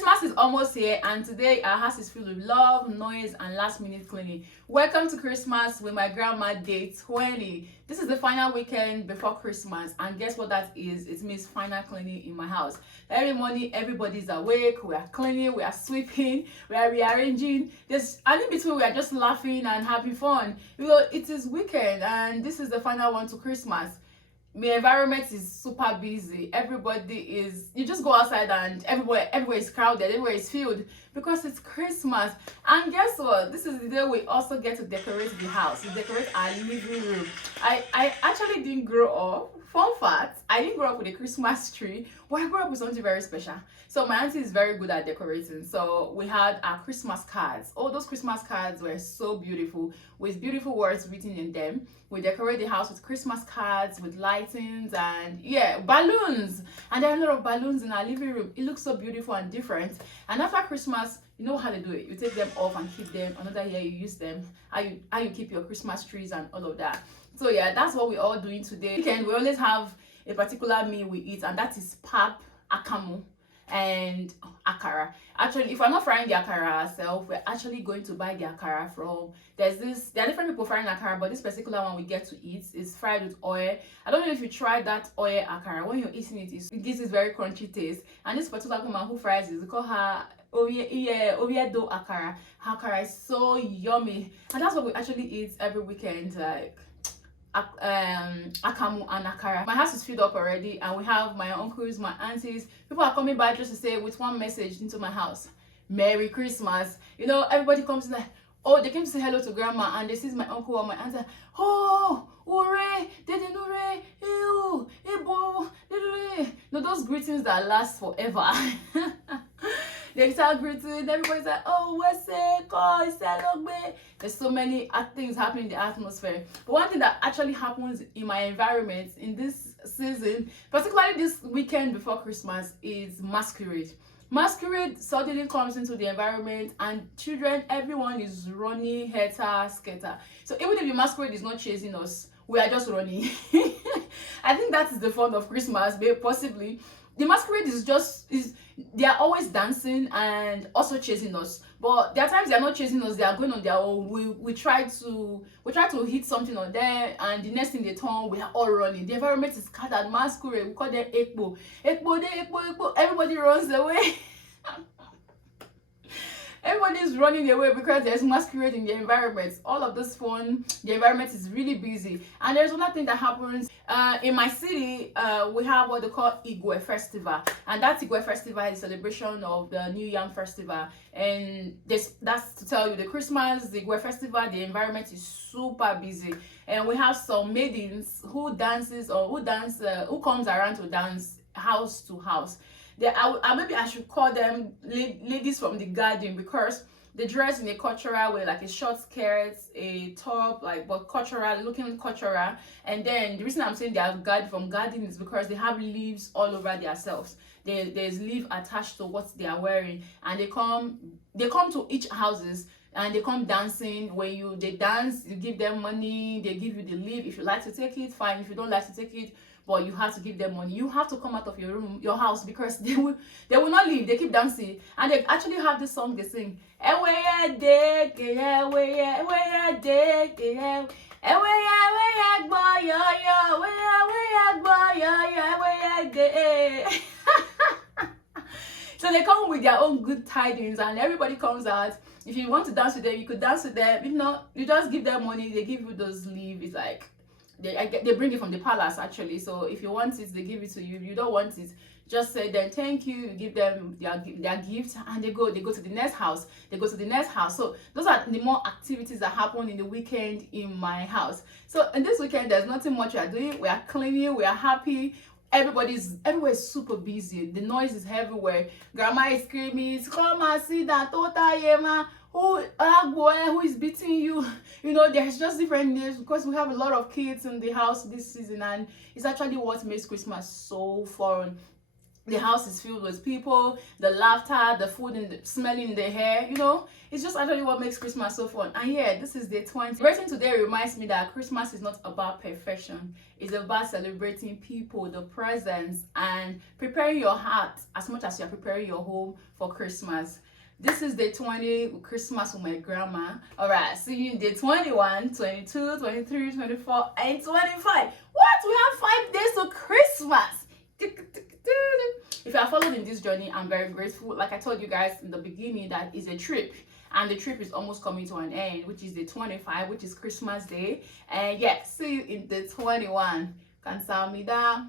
Christmas is almost here, and today our house is filled with love, noise, and last-minute cleaning. Welcome to Christmas with my grandma day 20. This is the final weekend before Christmas, and guess what that is? It means final cleaning in my house. Every morning, everybody's awake. We are cleaning, we are sweeping, we are rearranging. And in between, we are just laughing and having fun. It is weekend, and this is the final one to Christmas. The environment is super busy. You just go outside and everywhere is crowded, everywhere is filled because it's Christmas. And guess what? This is the day we also get to decorate the house. We decorate our living room. I actually didn't grow up. Fun fact, I didn't grow up with a Christmas tree, but I grew up with something very special. So my auntie is very good at decorating. So we had our Christmas cards. All those Christmas cards were so beautiful with beautiful words written in them. We decorate the house with Christmas cards, with lightings and balloons. And there are a lot of balloons in our living room. It looks so beautiful and different. And after Christmas, you know how to do it. You take them off and keep them. Another year you use them. How you keep your Christmas trees and all of that. So yeah, that's what we're all doing today. Weekend, we always have a particular meal we eat, and that is pap, akamu, and akara. Actually, if we're not frying the akara ourselves, we're actually going to buy the akara from there are different people frying akara, but this particular one we get to eat is fried with oil. I don't know if you tried that oil akara. When you're eating it gives this very crunchy taste. And this particular woman who fries it, we call her Oviedo akara. Her akara is so yummy, and that's what we actually eat every weekend, like akamu and akara. My house is filled up already, and we have my uncles, my aunties. People are coming by just to say with one message into my house: Merry Christmas. Everybody comes like, oh, they came to say hello to grandma, and they see my uncle or my aunt, like, oh, ure, dede nure, ew, ebo, dede. Those greetings that last forever. They start greeting, everybody's like, oh, what's it? There's so many things happening in the atmosphere. But one thing that actually happens in my environment in this season, particularly this weekend before Christmas, is masquerade. Masquerade suddenly comes into the environment, and children, everyone is running, scatter. So even if the masquerade is not chasing us, we are just running. I think that is the fun of Christmas, possibly. The masquerade they are always dancing and also chasing us, but there are times they are not chasing us, they are going on their own. We try to hit something on them, and the next thing they turn, we are all running. The environment is scattered. Masquerade, we call them ekpo. Everybody runs away. Everybody is running away because there's masquerade in the environment. All of this fun, the environment is really busy. And there's another thing that happens in my city. We have what they call Igwe Festival, and that Igwe Festival is a celebration of the New Yam Festival. And that's to tell you, the Igwe Festival, the environment is super busy, and we have some maidens who comes around to dance house to house. Maybe I should call them ladies from the garden, because they dress in a cultural way, like a short skirt, a top, but looking cultural. And then the reason I'm saying they are from garden is because they have leaves all over themselves. There's leaf attached to what they are wearing, and they come to each houses, and they come dancing. When they dance, you give them money, they give you the leaf. If you like to take it, fine. If you don't like to take it, but you have to give them money. You have to come out of your house, because they will not leave. They keep dancing, and they actually have this song they sing. So they come with their own good tidings, and everybody comes out. If you want to dance with them, you could dance with them. If not, you just give them money. They give you those leaves. It's like they bring it from the palace, actually. So if you want it, they give it to you. If you don't want it, just say then thank you. You give them their gift, and they go to the next house. So those are the more activities that happen in the weekend in my house. So in this weekend, there's nothing much we are doing. We are cleaning. We are happy. Everywhere is super busy. The noise is everywhere. Grandma is screaming, come and see that Tota Yema. Who is beating you? There's just different names, because we have a lot of kids in the house this season, and it's actually what makes Christmas so fun. The house is filled with people, the laughter, the food, and the smelling in the hair. You know, it's just actually what makes Christmas so fun. And yeah, this is day 20. Celebrating today reminds me that Christmas is not about perfection. It's about celebrating people, the presents, and preparing your heart as much as you're preparing your home for Christmas. This is day 20, Christmas with my grandma. All right, see you in day 21, 22, 23, 24, and 25. What? We have 5 days to Christmas. If you are followed in this journey, I'm very grateful. Like I told you guys in the beginning, that is a trip, and the trip is almost coming to an end, which is the 25, which is Christmas Day. And yeah, see you in the 21. Kamsahamnida.